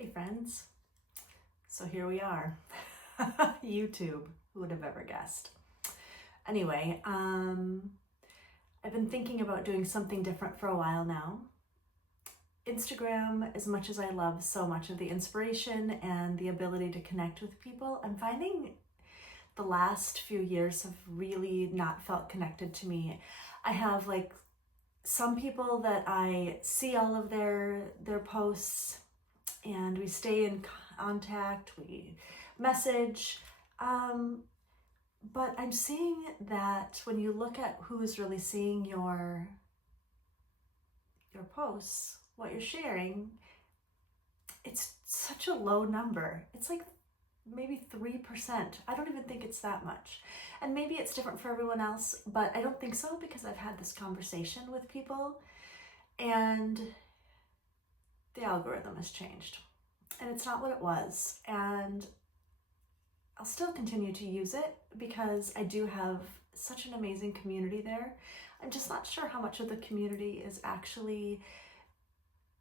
Hey friends, so here we are. YouTube, who would have ever guessed? Anyway, I've been thinking about doing something different for a while now. Instagram, as much as I love so much of the inspiration and the ability to connect with people, I'm finding the last few years have really not felt connected to me. I have some people that I see all of their posts, and we stay in contact, we message, but I'm seeing that when you look at who's really seeing your posts, what you're sharing, it's such a low number. It's like maybe 3%. I don't even think it's that much. And maybe it's different for everyone else, but I don't think so, because I've had this conversation with people and the algorithm has changed. And it's not what it was. And I'll still continue to use it because I do have such an amazing community there. I'm just not sure how much of the community is actually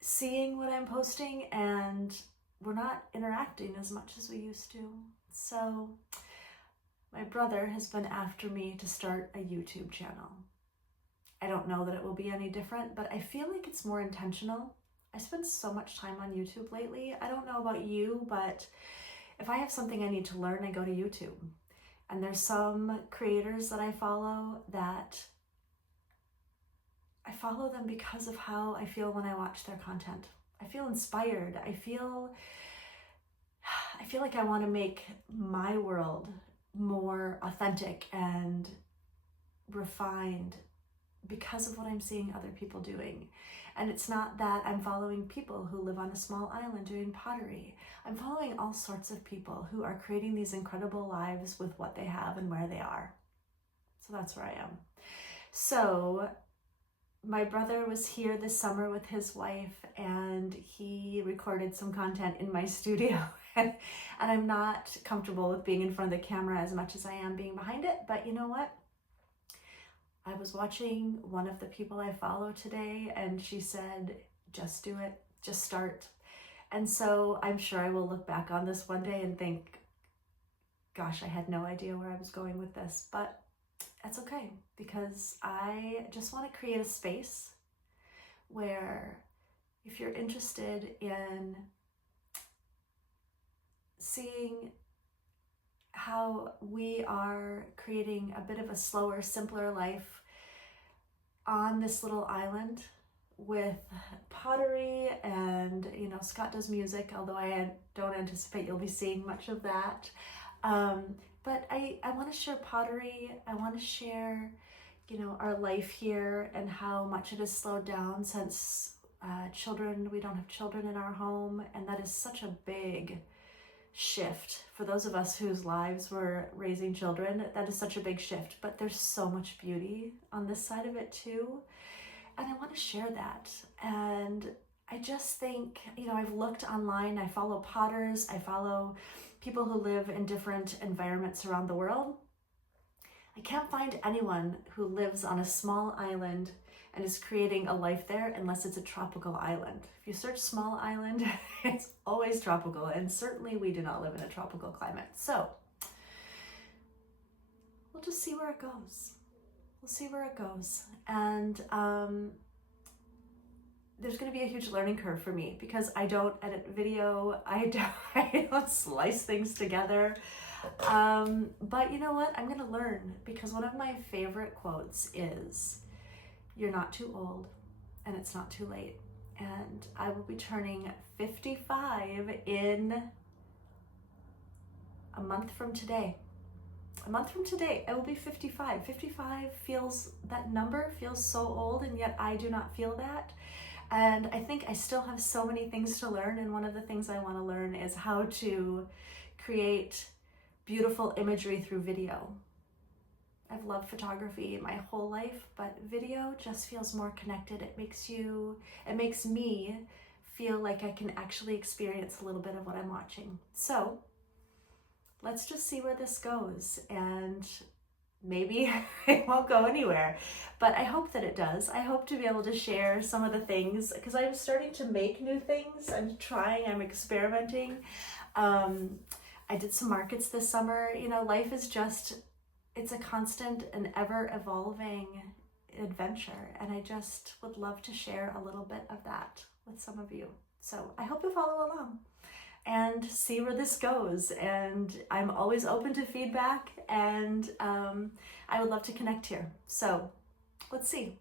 seeing what I'm posting, and we're not interacting as much as we used to. So my brother has been after me to start a YouTube channel. I don't know that it will be any different, but I feel like it's more intentional. I spend so much time on YouTube lately. I don't know about you, but if I have something I need to learn, I go to YouTube. And there's some creators that I follow that I follow them because of how I feel when I watch their content. I feel inspired. I feel like I want to make my world more authentic and refined because of what I'm seeing other people doing. And it's not that I'm following people who live on a small island doing pottery. I'm following all sorts of people who are creating these incredible lives with what they have and where they are. So that's where I am. So my brother was here this summer with his wife, and he recorded some content in my studio. And I'm not comfortable with being in front of the camera as much as I am being behind it. But you know what? I was watching one of the people I follow today, and she said, just do it, just start. And so I'm sure I will look back on this one day and think, gosh, I had no idea where I was going with this, but that's okay, because I just want to create a space where if you're interested in seeing how we are creating a bit of a slower, simpler life on this little island with pottery, and Scott does music, although I don't anticipate you'll be seeing much of that. But I want to share pottery. I want to share, our life here and how much it has slowed down since we don't have children in our home, and that is such a big shift for those of us whose lives were raising children. That is such a big shift, but there's so much beauty on this side of it too, and I want to share that. And I just think, I've looked online, I follow potters, I follow people who live in different environments around the world. I can't find anyone who lives on a small island and is creating a life there unless it's a tropical island. If you search small island, it's always tropical, and certainly we do not live in a tropical climate. So we'll just see where it goes. We'll see where it goes. And there's going to be a huge learning curve for me because I don't edit video. I don't slice things together. But you know what? I'm going to learn, because one of my favorite quotes is, "You're not too old and it's not too late." And I will be turning 55 in a month from today. A month from today, I will be 55. 55 that number feels so old, and yet I do not feel that. And I think I still have so many things to learn, and one of the things I want to learn is how to create beautiful imagery through video. I've loved photography my whole life, but video just feels more connected. It makes me feel like I can actually experience a little bit of what I'm watching. So let's just see where this goes. And maybe it won't go anywhere, but I hope that it does. I hope to be able to share some of the things, because I'm starting to make new things. I'm trying, I'm experimenting. I did some markets this summer. You know, life is just, it's a constant and ever evolving adventure. And I just would love to share a little bit of that with some of you. So I hope you follow along and see where this goes. And I'm always open to feedback, and I would love to connect here. So let's see.